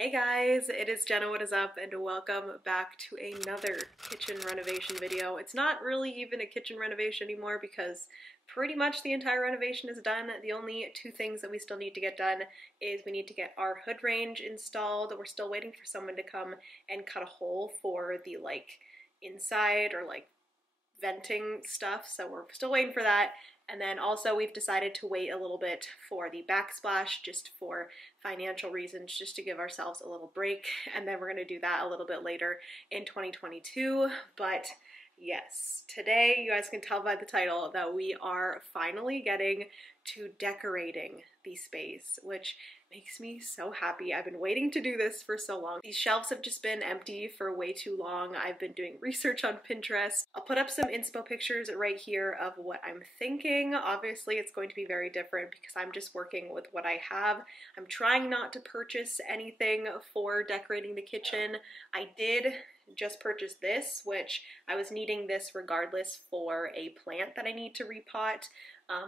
Hey guys, it is Jenna, what is up, and welcome back to another kitchen renovation video. It's not really even a kitchen renovation anymore because pretty much the entire renovation is done. The only two things that we still need to get done is we need to get our hood range installed. We're still waiting for someone to come and cut a hole for the inside or venting stuff, so we're still waiting for that. And then also we've decided to wait a little bit for the backsplash just for financial reasons, just to give ourselves a little break. And then we're going to do that a little bit later in 2022. But yes, today you guys can tell by the title that we are finally getting to decorating the space, which makes me so happy. I've been waiting to do this for so long. These shelves have just been empty for way too long. I've been doing research on Pinterest. I'll put up some inspo pictures right here of what I'm thinking. Obviously, it's going to be very different because I'm just working with what I have. I'm trying not to purchase anything for decorating the kitchen. I did just purchase this, which I was needing this regardless for a plant that I need to repot.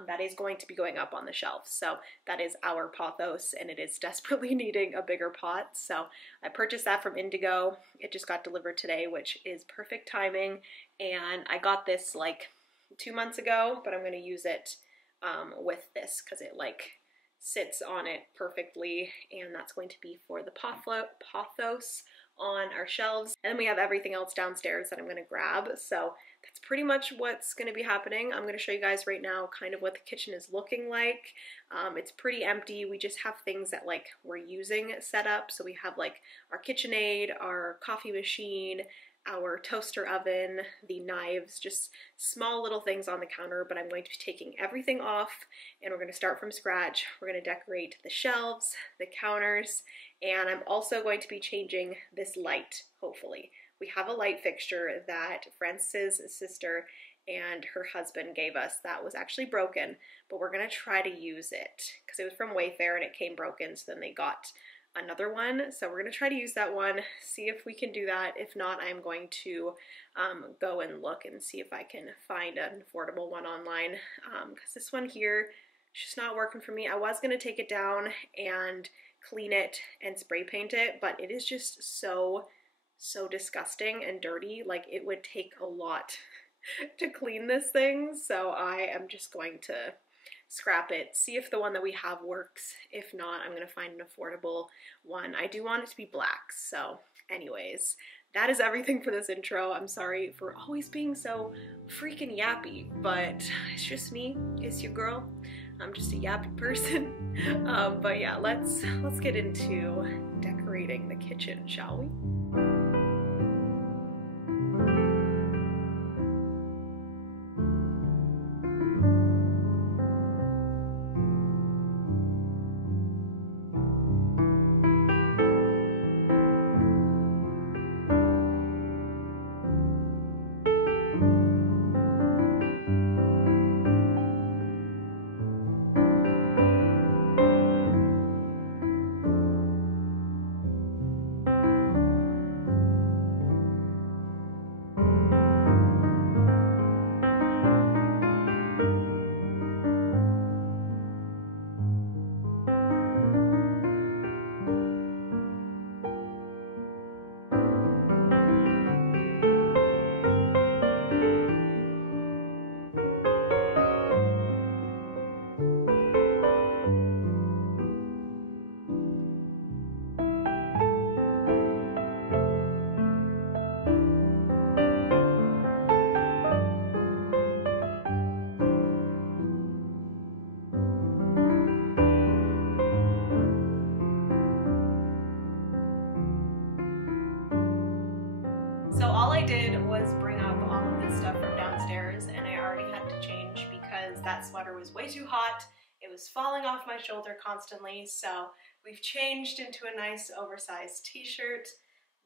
That is going to be going up on the shelf. So that is our pothos, and it is desperately needing a bigger pot. So I purchased that from Indigo. It just got delivered today, which is perfect timing. And I got this like 2 months ago, but I'm going to use it with this because it sits on it perfectly. And that's going to be for the pothos on our shelves. And then we have everything else downstairs that I'm going to grab. So that's pretty much what's going to be happening. I'm going to show you guys right now kind of what the kitchen is looking like. It's pretty empty. We just have things that we're using set up. So we have our KitchenAid, our coffee machine, our toaster oven, the knives, just small little things on the counter, but I'm going to be taking everything off and we're going to start from scratch. We're going to decorate the shelves, the counters, and I'm also going to be changing this light, hopefully. We have a light fixture that Francis' sister and her husband gave us that was actually broken, but we're going to try to use it because it was from Wayfair and it came broken, so then they got another one. So we're going to try to use that one, see if we can do that. If not, I'm going to go and look and see if I can find an affordable one online because this one here is just not working for me. I was going to take it down and clean it and spray paint it, but it is just so disgusting and dirty. It would take a lot to clean this thing, so I am just going to scrap it, see if the one that we have works. If not, I'm gonna find an affordable one. I do want it to be black. So anyways, that is everything for this intro. I'm sorry for always being so freaking yappy, but it's just me, it's your girl. I'm just a yappy person. But yeah, let's get into decorating the kitchen, shall we? So all I did was bring up all of this stuff from downstairs, and I already had to change because that sweater was way too hot. It was falling off my shoulder constantly, so we've changed into a nice oversized t-shirt.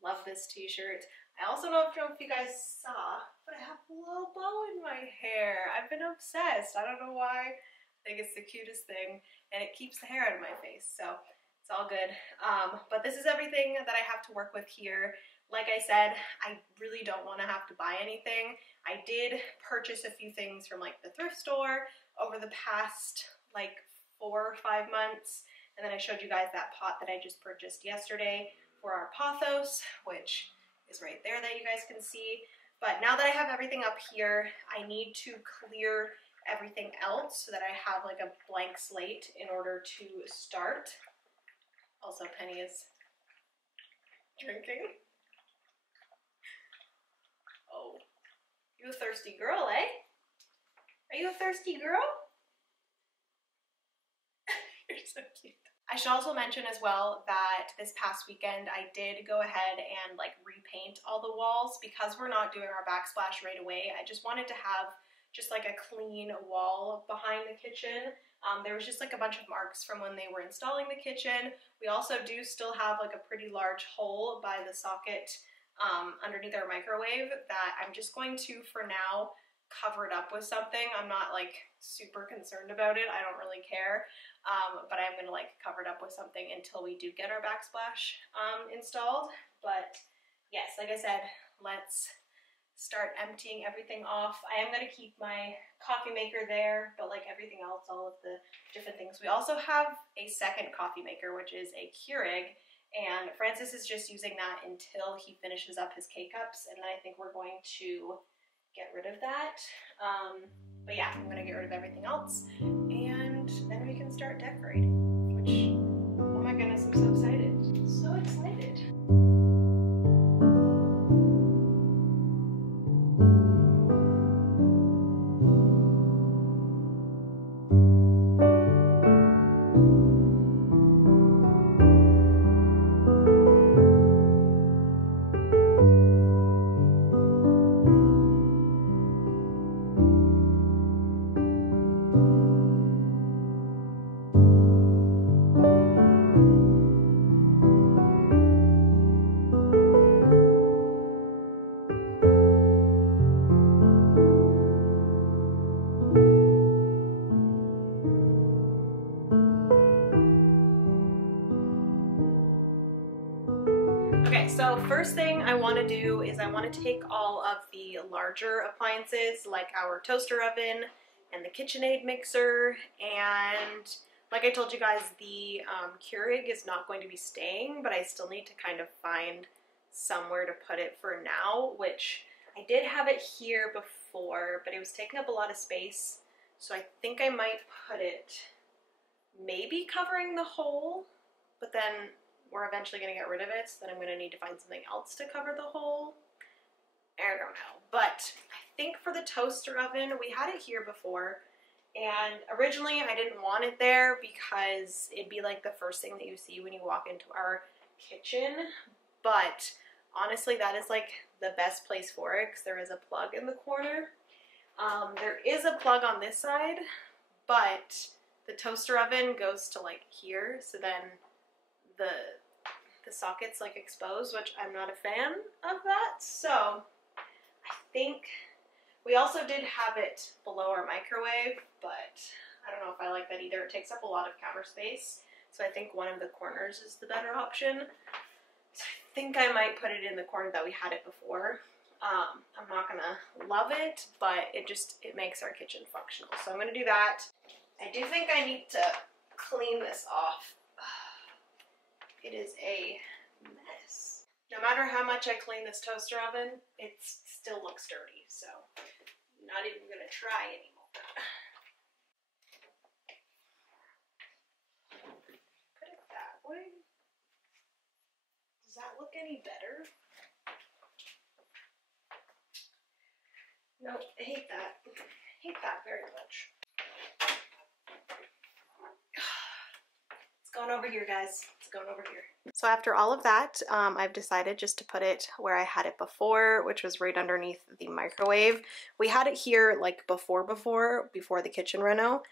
Love this t-shirt. I also don't know if you guys saw, but I have a little bow in my hair. I've been obsessed. I don't know why. I think it's the cutest thing, and it keeps the hair out of my face, so it's all good. But this is everything that I have to work with here. Like I said, I really don't want to have to buy anything. I did purchase a few things from the thrift store over the past 4 or 5 months And then I showed you guys that pot that I just purchased yesterday for our pothos, which is right there that you guys can see. But now that I have everything up here, I need to clear everything else so that I have like a blank slate in order to start. Also, Penny is drinking. Oh, you a thirsty girl, eh? Are you a thirsty girl? You're so cute. I should also mention as well that this past weekend I did go ahead and like repaint all the walls because we're not doing our backsplash right away. I just wanted to have just like a clean wall behind the kitchen. There was just like a bunch of marks from when they were installing the kitchen. We also do still have like a pretty large hole by the socket underneath our microwave that I'm just going to, for now, cover it up with something. I'm not like super concerned about it. I don't really care. But I'm gonna like cover it up with something until we do get our backsplash installed. But yes, like I said, let's start emptying everything off. I am gonna keep my coffee maker there, but like everything else, all of the different things. We also have a second coffee maker, which is a Keurig, and Francis is just using that until he finishes up his K-cups, and then I think we're going to get rid of that. But yeah, I'm gonna get rid of everything else, and then we can start decorating, which, oh my goodness, I'm so excited. So excited. Okay, so first thing I want to do is I want to take all of the larger appliances like our toaster oven and the KitchenAid mixer, and like I told you guys, the Keurig is not going to be staying, but I still need to kind of find somewhere to put it for now, which I did have it here before, but it was taking up a lot of space, so I think I might put it maybe covering the hole, but then we're eventually going to get rid of it, so then I'm going to need to find something else to cover the hole. I don't know. But I think for the toaster oven, we had it here before, and originally I didn't want it there because it'd be like the first thing that you see when you walk into our kitchen, but honestly that is like the best place for it because there is a plug in the corner. There is a plug on this side, but the toaster oven goes to like here, so then the socket's like exposed, which I'm not a fan of that. So I think we also did have it below our microwave, but I don't know if I like that either. It takes up a lot of counter space, so I think one of the corners is the better option. So I think I might put it in the corner that we had it before. I'm not gonna love it, but it makes our kitchen functional. So I'm gonna do that. I do think I need to clean this off. It is a mess. No matter how much I clean this toaster oven, it still looks dirty, so I'm not even gonna try anymore. Put it that way. Does that look any better? Nope, I hate that. I hate that very much. It's going over here, guys. It's going over here. So after all of that, I've decided just to put it where I had it before, which was right underneath the microwave. We had it here like before the kitchen reno,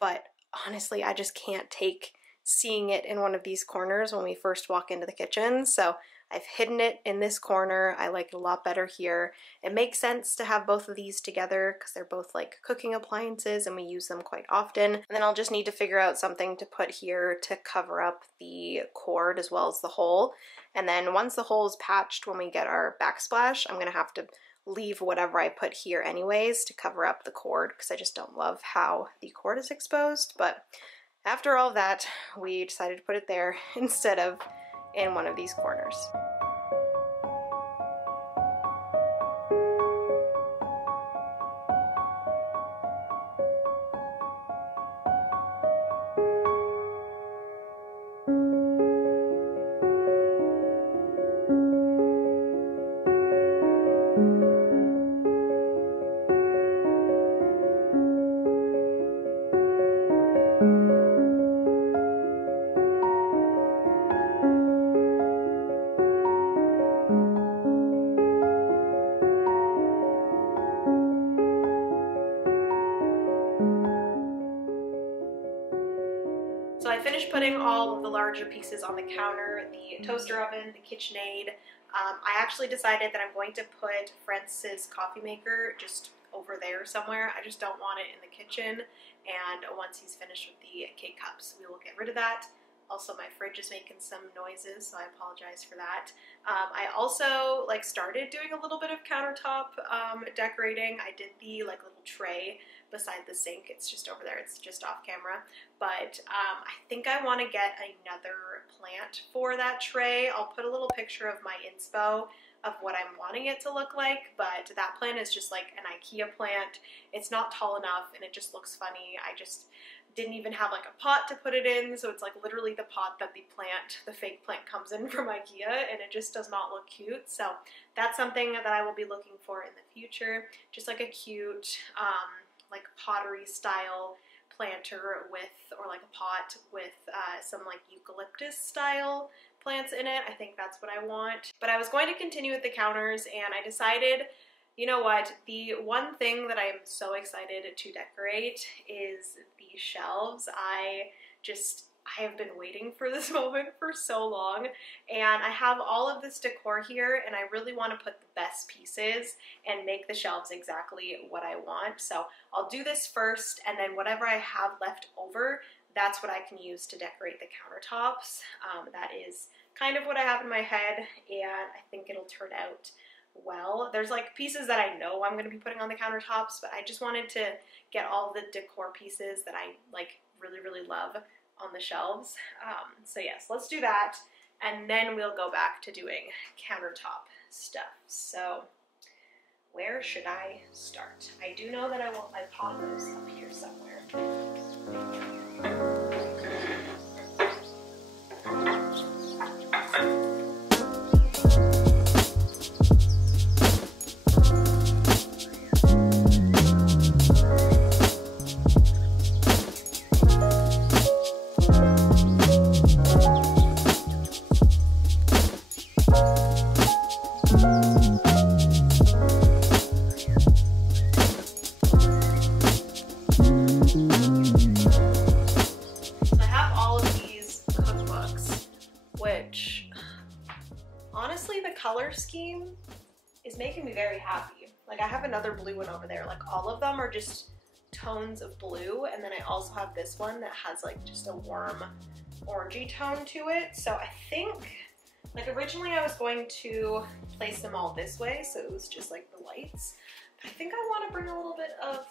but honestly, I just can't take seeing it in one of these corners when we first walk into the kitchen. So I've hidden it in this corner. I like it a lot better here. It makes sense to have both of these together because they're both like cooking appliances and we use them quite often. And then I'll just need to figure out something to put here to cover up the cord as well as the hole. And then once the hole is patched, when we get our backsplash, I'm gonna have to leave whatever I put here anyways to cover up the cord because I just don't love how the cord is exposed. But after all of that, we decided to put it there instead of in one of these corners. So I finished putting all of the larger pieces on the counter, the toaster oven, the KitchenAid. I actually decided that I'm going to put Francis' coffee maker just over there somewhere. I just don't want it in the kitchen, and once he's finished with the K-cups, we will get rid of that. Also, my fridge is making some noises, so I apologize for that. I also started doing a little bit of countertop decorating. I did the little tray beside the sink. It's just over there. It's just off camera. But I think I want to get another plant for that tray. I'll put a little picture of my inspo of what I'm wanting it to look like, but that plant is just like an IKEA plant. It's not tall enough and it just looks funny. I just didn't even have a pot to put it in, so it's literally the pot that the fake plant comes in from IKEA, and it just does not look cute. So that's something that I will be looking for in the future. Just a cute pottery style planter with, or a pot with some eucalyptus style plants in it. I think that's what I want. But I was going to continue with the counters, and I decided, you know what, the one thing that I am so excited to decorate is the shelves. I have been waiting for this moment for so long, and I have all of this decor here, and I really want to put the best pieces and make the shelves exactly what I want. So I'll do this first, and then whatever I have left over, that's what I can use to decorate the countertops. That is kind of what I have in my head, and I think it'll turn out well. There's pieces that I know I'm going to be putting on the countertops, but I just wanted to get all the decor pieces that I really, really love on the shelves. So yes, let's do that, and then we'll go back to doing countertop stuff. So where should I start? I do know that I want my pothos up here somewhere. Color scheme is making me very happy. I have another blue one over there. All of them are just tones of blue, and then I also have this one that has just a warm orangey tone to it. So I think originally I was going to place them all this way, so it was just the lights. But I think I want to bring a little bit of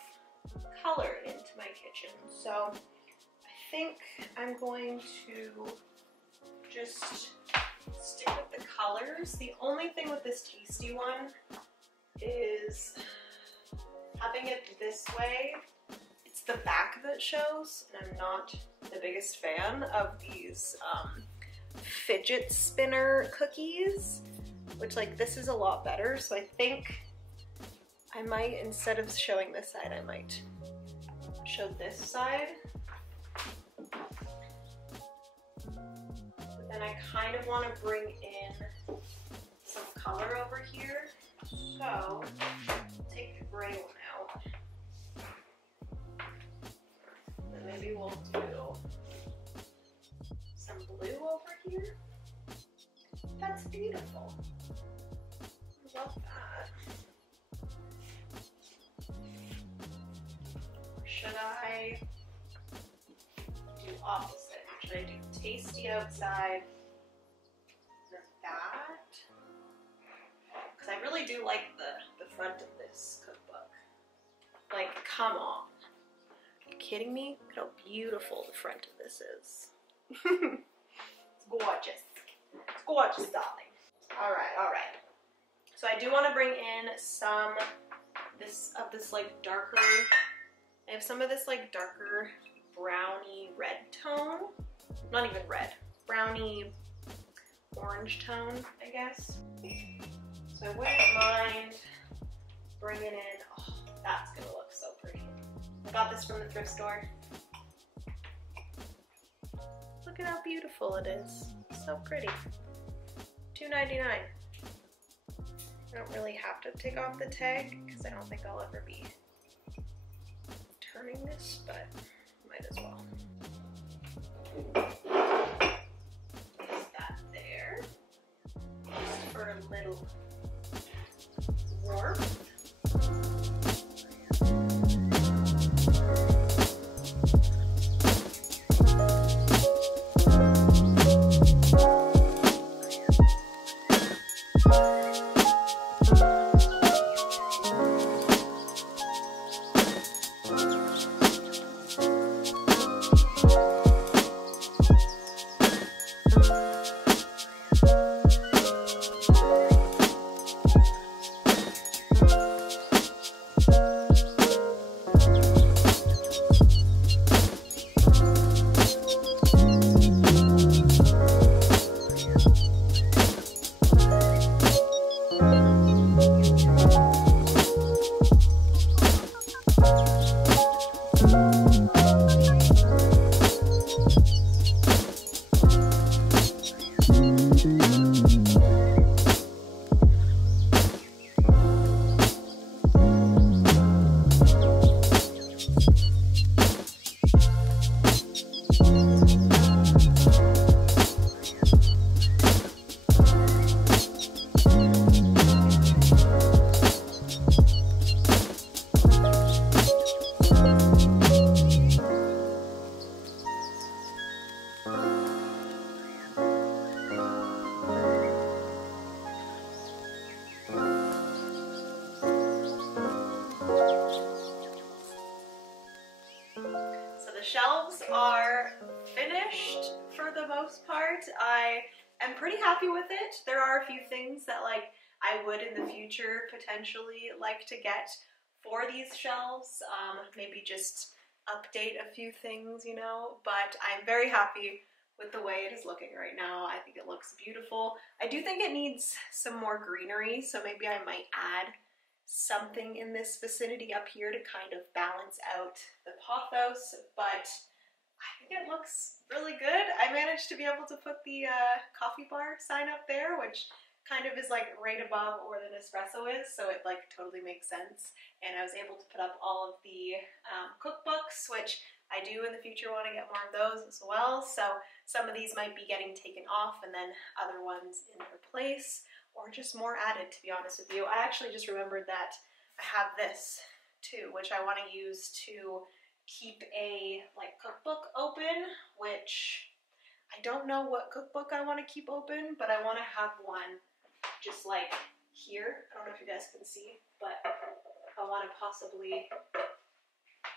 color into my kitchen. So I think I'm going to just stick with the colors. The only thing with this tasty one is having it this way. It's the back that shows, and I'm not the biggest fan of these fidget spinner cookies, which this is a lot better. So I think I might, instead of showing this side, I might show this side. And I kind of want to bring in some color over here. So take the gray one out. And maybe we'll do some blue over here. That's beautiful. I love that. Or should I do opposite? Should I do tasty outside than that? Because I really do like the front of this cookbook. Come on. kidding me? Look how beautiful the front of this is. It's gorgeous. It's gorgeous, darling. Alright, alright. So I do want to bring in some of this like darker, I have some of this like darker browny red tone. Not even red. Browny orange tone, I guess. So I wouldn't mind bringing in, oh, that's gonna look so pretty. I got this from the thrift store. Look at how beautiful it is. So pretty. $2.99. I don't really have to take off the tag because I don't think I'll ever be turning this, but might as well. Place that there. Just for a little warmth. Shelves are finished for the most part. I am pretty happy with it. There are a few things that like I would in the future potentially like to get for these shelves. Maybe just update a few things, you know, but I'm very happy with the way it is looking right now. I think it looks beautiful. I do think it needs some more greenery, so maybe I might add something in this vicinity up here to kind of balance out the pothos, but I think it looks really good. I managed to be able to put the coffee bar sign up there, which kind of is like right above where the Nespresso is, so it like totally makes sense. And I was able to put up all of the cookbooks, which I do in the future want to get more of those as well. So some of these might be getting taken off and then other ones in their place, or just more added, to be honest with you. I actually just remembered that I have this too, which I want to use to keep a like cookbook open, which I don't know what cookbook I want to keep open, but I want to have one just like here. I don't know if you guys can see, but I want to possibly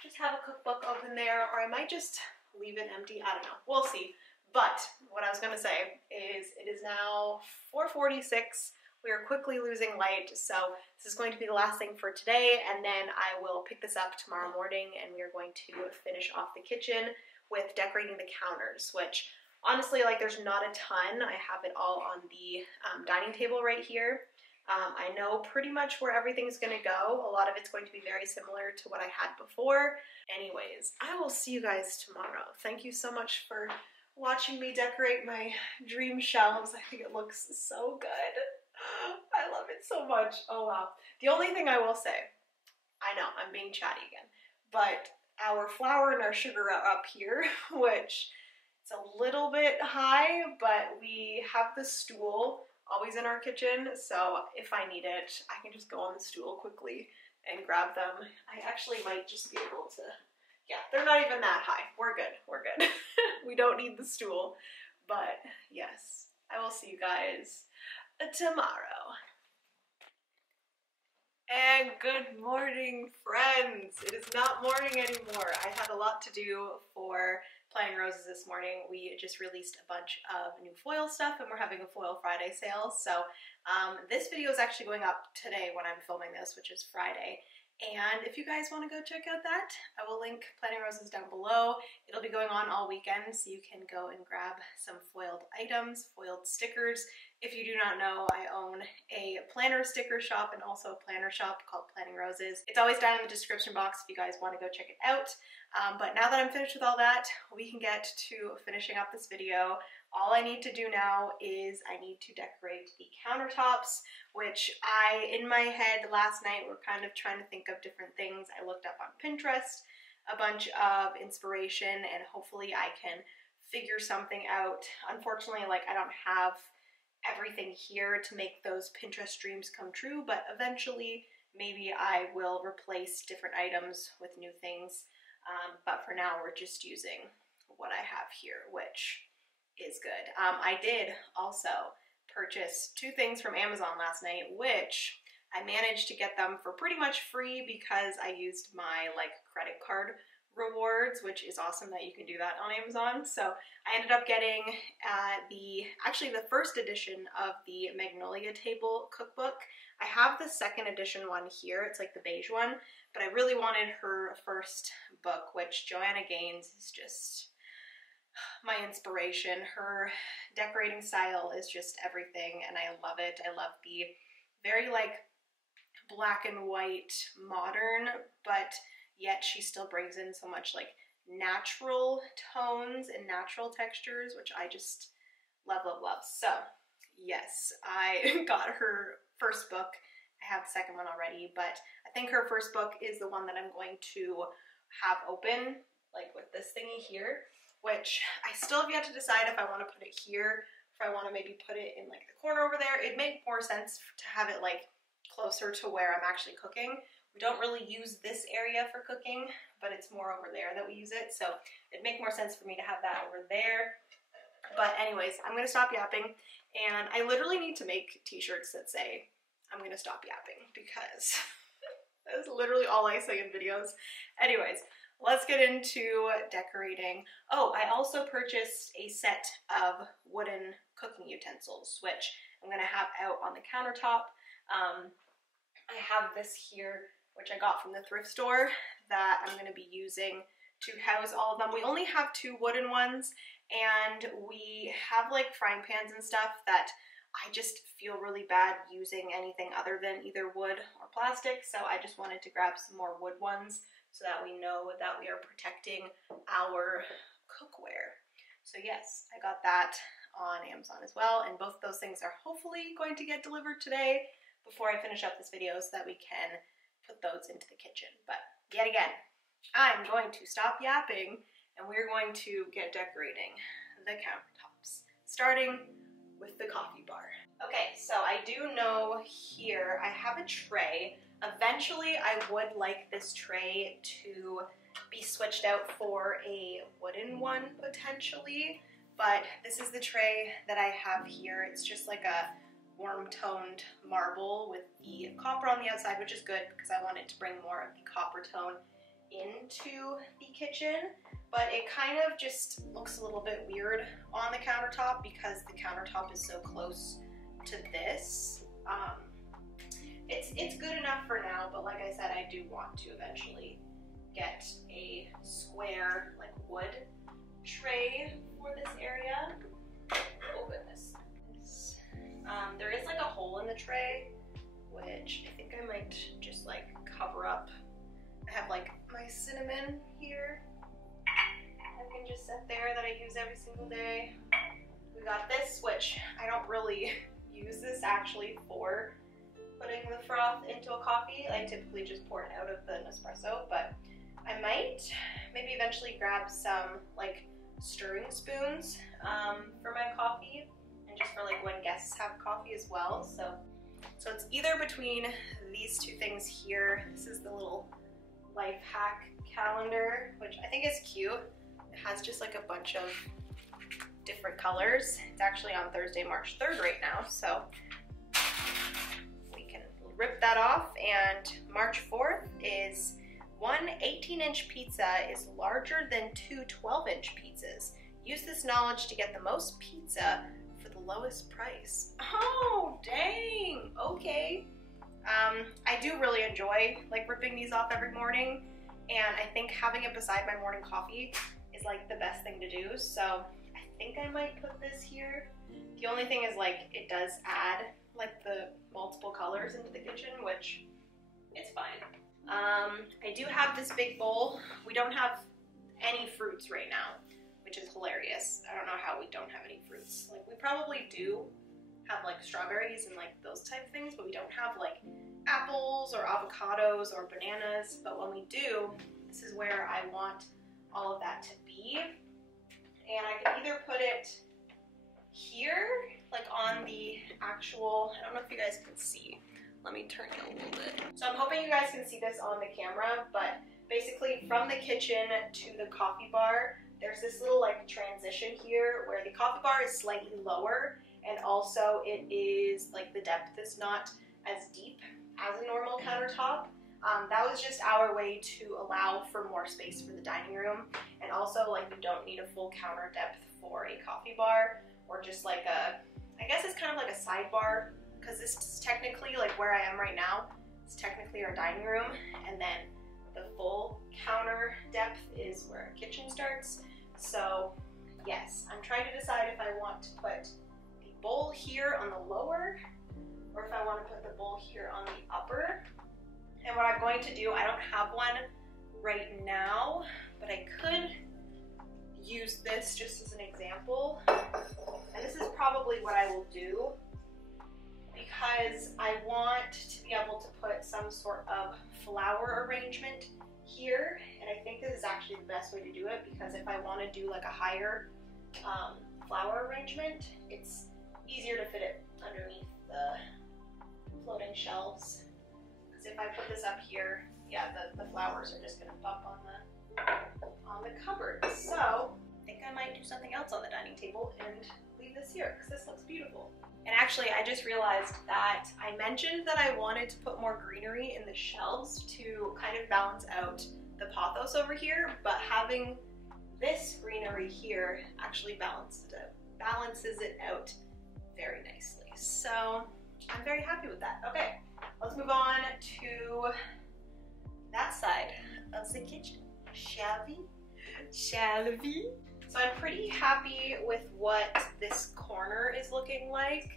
just have a cookbook open there, or I might just leave it empty. I don't know. We'll see. But what I was going to say is it is now 4:46. We are quickly losing light, so this is going to be the last thing for today, and then I will pick this up tomorrow morning, and we are going to finish off the kitchen with decorating the counters, which honestly, like, there's not a ton. I have it all on the dining table right here. I know pretty much where everything's going to go. A lot of it's going to be very similar to what I had before. Anyways, I will see you guys tomorrow. Thank you so much for watching me decorate my dream shelves. I think it looks so good. I love it so much. Oh wow. The only thing I will say, I know I'm being chatty again, but our flour and our sugar are up here, which it's a little bit high, but we have the stool always in our kitchen, so if I need it, I can just go on the stool quickly and grab them. I actually might just be able to, yeah, they're not even that high. We're good, we're good. We don't need the stool, but yes, I will see you guys tomorrow. And good morning, friends. It is not morning anymore. I had a lot to do for Planting Roses this morning. We just released a bunch of new foil stuff and we're having a Foil Friday sale. So this video is actually going up today when I'm filming this, which is Friday. And if you guys want to go check out that, I will link Planting Roses down below. It'll be going on all weekend, so you can go and grab some foiled items, foiled stickers. If you do not know, I own a planner sticker shop and also a planner shop called Planting Roses. It's always down in the description box if you guys want to go check it out. But now that I'm finished with all that, we can get to finishing up this video. All I need to do now is I need to decorate the countertops, which in my head last night, were kind of trying to think of different things. I looked up on Pinterest, a bunch of inspiration, and hopefully I can figure something out. Unfortunately, I don't have everything here to make those Pinterest dreams come true, but eventually maybe I will replace different items with new things. But for now, we're just using what I have here, which is good. I did also purchase 2 things from Amazon last night, which I managed to get them for pretty much free because I used my credit card rewards, which is awesome that you can do that on Amazon. So I ended up getting actually the first edition of the Magnolia table cookbook. I have the second edition one here. It's like the beige one, but I really wanted her first book, which Joanna Gaines is just my inspiration. Her decorating style is just everything and I love it. I love the very black and white modern, but yet she still brings in so much natural tones and natural textures, which I just love, love, love. So yes, I got her first book. I have the second one already, but I think her first book is the one that I'm going to have open, with this thingy here, which I still have yet to decide if I want to put it here, if I want to maybe put it in the corner over there. It'd make more sense to have it closer to where I'm actually cooking. We don't really use this area for cooking, but it's more over there that we use it. So it'd make more sense for me to have that over there. But anyways, I'm going to stop yapping. And I literally need to make t-shirts that say, I'm going to stop yapping, because that's literally all I say in videos. Anyways, let's get into decorating. Oh, I also purchased a set of wooden cooking utensils, which I'm going to have out on the countertop. I have this here, which I got from the thrift store, that I'm going to be using to house all of them. We only have 2 wooden ones, and we have frying pans and stuff that I just feel really bad using anything other than either wood or plastic, so I just wanted to grab some more wood ones so that we know that we are protecting our cookware. So yes, I got that on Amazon as well, and both of those things are hopefully going to get delivered today before I finish up this video so that we can put those into the kitchen. But yet again, I'm going to stop yapping and we're going to get decorating the countertops, starting with the coffee bar. Okay, so I do know here I have a tray. Eventually I would like this tray to be switched out for a wooden one potentially, but this is the tray that I have here. It's just a warm-toned marble with the copper on the outside, which is good because I wanted to bring more of the copper tone into the kitchen, but it kind of just looks a little bit weird on the countertop because the countertop is so close to this. It's good enough for now, but like I said, I do want to eventually get a square wood tray for this area. Oh goodness. There is a hole in the tray, which I think I might just cover up. I have my cinnamon here. I can just set there that I use every single day. We got this, which I don't really use this actually for putting the froth into a coffee. I typically just pour it out of the Nespresso, but I might maybe eventually grab some stirring spoons for my coffee, and just for when guests have coffee as well. So it's either between these 2 things here. This is the little life hack calendar, which I think is cute. It has just a bunch of different colors. It's actually on Thursday, March 3rd right now, so we can rip that off and 15-inch pizza is larger than 2 12-inch pizzas. Use this knowledge to get the most pizza for the lowest price. Oh, dang, okay. I do really enjoy like ripping these off every morning, and I think having it beside my morning coffee is like the best thing to do, so I think I might put this here. The only thing is like it does add like the multiple colors into the kitchen, which it's fine. I do have this big bowl. We don't have any fruits right now, which is hilarious. I don't know how we don't have any fruits. Like we probably do have like strawberries and like those type of things, but we don't have like apples or avocados or bananas. But when we do, this is where I want all of that to be. And I can either put it here, like on the actual, I don't know if you guys can see. Let me turn it a little bit. So I'm hoping you guys can see this on the camera, but basically from the kitchen to the coffee bar, there's this little like transition here where the coffee bar is slightly lower, and also it is like the depth is not as deep as a normal countertop. That was just our way to allow for more space for the dining room, and also like you don't need a full counter depth for a coffee bar, or just like a, I guess it's kind of like a sidebar, because this is technically like where I am right now. It's technically our dining room, and then the full counter depth is where our kitchen starts. So yes, I'm trying to decide if I want to put the bowl here on the lower, or if I want to put the bowl here on the upper. And what I'm going to do, I don't have one right now, but I could use this just as an example. And this is probably what I will do, because I want to be able to put some sort of flower arrangement here. And I think this is actually the best way to do it, because if I want to do like a higher flower arrangement, it's easier to fit it underneath the floating shelves. Because if I put this up here, yeah, the flowers are just gonna bump on the cupboard. So I think I might do something else on the dining table and leave this here, because this looks beautiful. And actually, I just realized that I mentioned that I wanted to put more greenery in the shelves to kind of balance out the pothos over here, but having this greenery here actually balances it out very nicely. So I'm very happy with that. Okay, let's move on to that side of the kitchen. Shall we? Shall we? So I'm pretty happy with what this corner is looking like.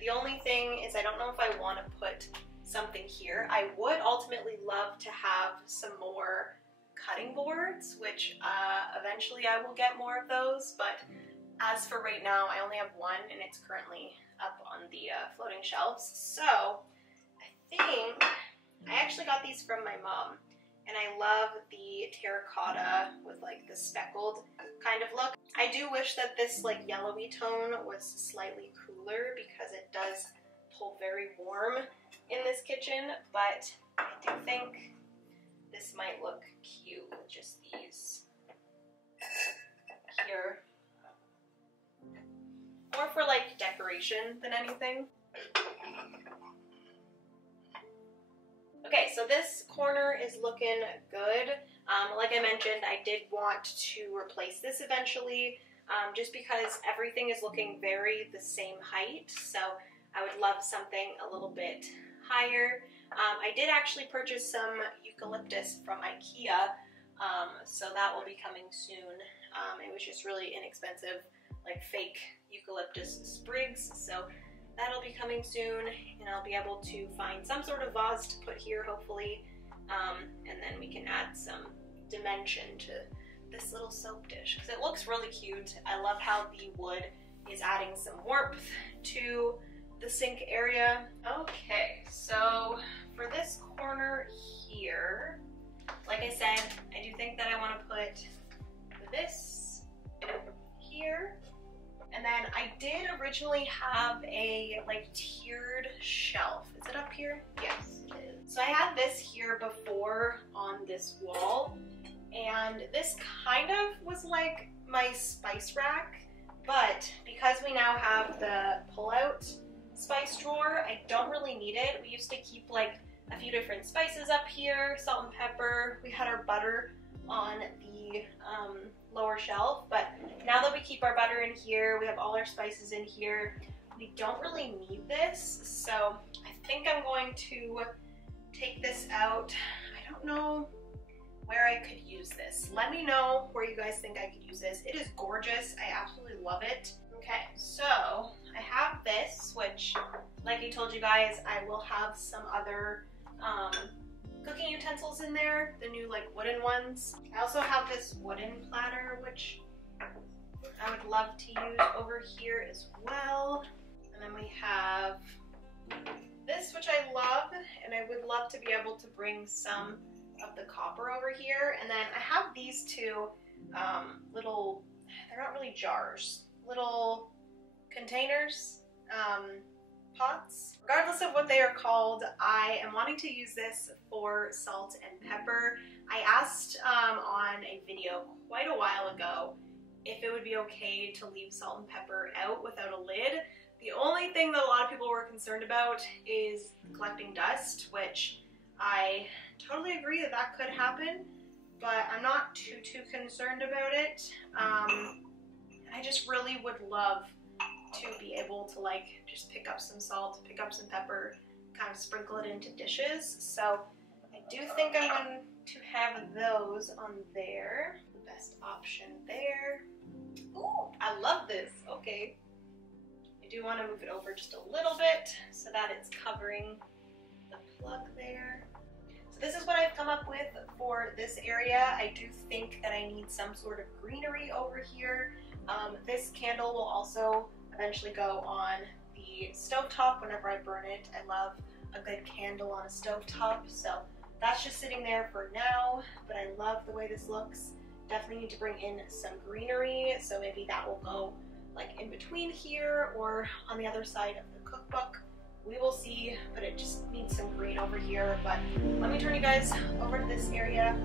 The only thing is I don't know if I want to put something here. I would ultimately love to have some more cutting boards, which eventually I will get more of those, but as for right now, I only have one, and it's currently up on the floating shelves. So I think I actually got these from my mom, and I love the terracotta with like the speckled kind of look. I do wish that this like yellowy tone was slightly cooler, because it does pull very warm in this kitchen, but I do think this might look cute with just these here. More for like decoration than anything. Okay, so this corner is looking good. Like I mentioned, I did want to replace this eventually, just because everything is looking very the same height. So I would love something a little bit higher. I did actually purchase some eucalyptus from IKEA, so that will be coming soon. It was just really inexpensive, like fake eucalyptus sprigs, so that'll be coming soon, and I'll be able to find some sort of vase to put here, hopefully, and then we can add some dimension to this little soap dish, because it looks really cute. I love how the wood is adding some warmth to the sink area. Okay, so for this corner here, like I said, I do think that I want to put this here. And then I did originally have a like tiered shelf. Is it up here? Yes, it is. So I had this here before on this wall, and this kind of was like my spice rack, but because we now have the pull-out spice drawer, I don't really need it. We used to keep like a few different spices up here, salt and pepper. We had our butter on the lower shelf. But now that we keep our butter in here, we have all our spices in here, we don't really need this. So I think I'm going to take this out. I don't know where I could use this. Let me know where you guys think I could use this. It is gorgeous. I absolutely love it. Okay, so I have this, which, like I told you guys, I will have some other cooking utensils in there, the new like wooden ones. I also have this wooden platter, which I would love to use over here as well. And then we have this, which I love, and I would love to be able to bring some of the copper over here. And then I have these two little, they're not really jars, little containers, pots. Regardless of what they are called, I am wanting to use this for salt and pepper. I asked on a video quite a while ago if it would be okay to leave salt and pepper out without a lid. The only thing that a lot of people were concerned about is collecting dust, which I totally agree that that could happen, but I'm not too concerned about it. I just really would love to be able to like just pick up some salt, pick up some pepper, kind of sprinkle it into dishes. So I do think I'm going to have those on there. The best option there. Ooh, I love this. Okay. I do want to move it over just a little bit so that it's covering the plug there. So this is what I've come up with for this area. I do think that I need some sort of greenery over here. This candle will also eventually go on the stovetop whenever I burn it. I love a good candle on a stovetop, so that's just sitting there for now, but I love the way this looks. Definitely need to bring in some greenery, so maybe that will go like in between here or on the other side of the cookbook. We will see, but it just needs some green over here. But let me turn you guys over to this area.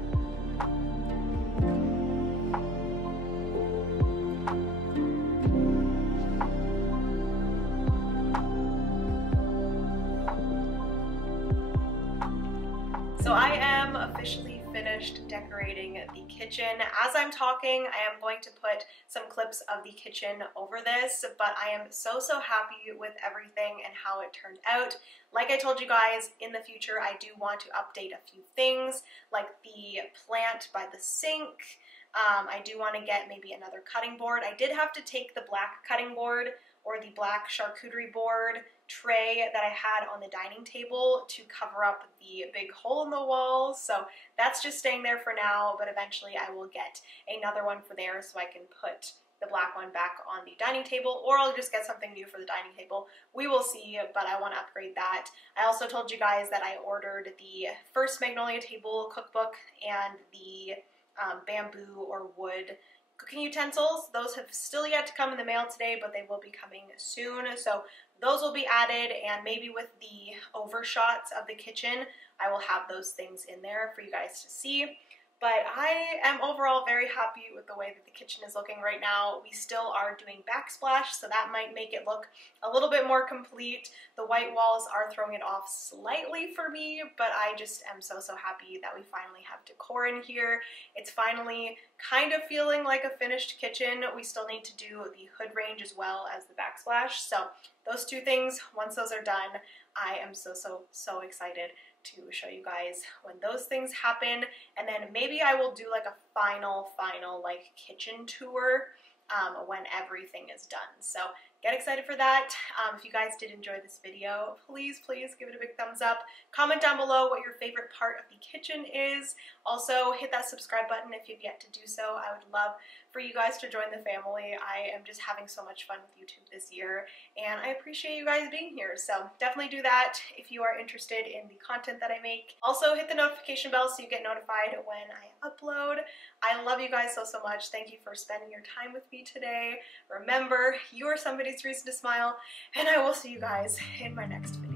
So I am officially finished decorating the kitchen. As I'm talking, I am going to put some clips of the kitchen over this, but I am so happy with everything and how it turned out. Like I told you guys, in the future I do want to update a few things, like the plant by the sink. I do want to get maybe another cutting board. I did have to take the black cutting board or the black charcuterie board tray that I had on the dining table to cover up the big hole in the wall. So that's just staying there for now, but eventually I will get another one for there so I can put the black one back on the dining table, or I'll just get something new for the dining table. We will see, but I want to upgrade that. I also told you guys that I ordered the first Magnolia table cookbook and the bamboo or wood cooking utensils. Those have still yet to come in the mail today, but they will be coming soon. So those will be added, and maybe with the overshots of the kitchen, I will have those things in there for you guys to see. But I am overall very happy with the way that the kitchen is looking right now. We still are doing backsplash, so that might make it look a little bit more complete. The white walls are throwing it off slightly for me, but I just am so happy that we finally have decor in here. It's finally kind of feeling like a finished kitchen. We still need to do the hood range as well as the backsplash. So those two things, once those are done, I am so excited to show you guys when those things happen. And then maybe I will do like a final like kitchen tour when everything is done. So get excited for that. If you guys did enjoy this video, please give it a big thumbs up. Comment down below what your favorite part of the kitchen is. Also hit that subscribe button if you've yet to do so. I would love for you guys to join the family. I am just having so much fun with YouTube this year, and I appreciate you guys being here. So definitely do that if you are interested in the content that I make. Also hit the notification bell so you get notified when I upload. I love you guys so much. Thank you for spending your time with me today. Remember, you are somebody's reason to smile, and I will see you guys in my next video.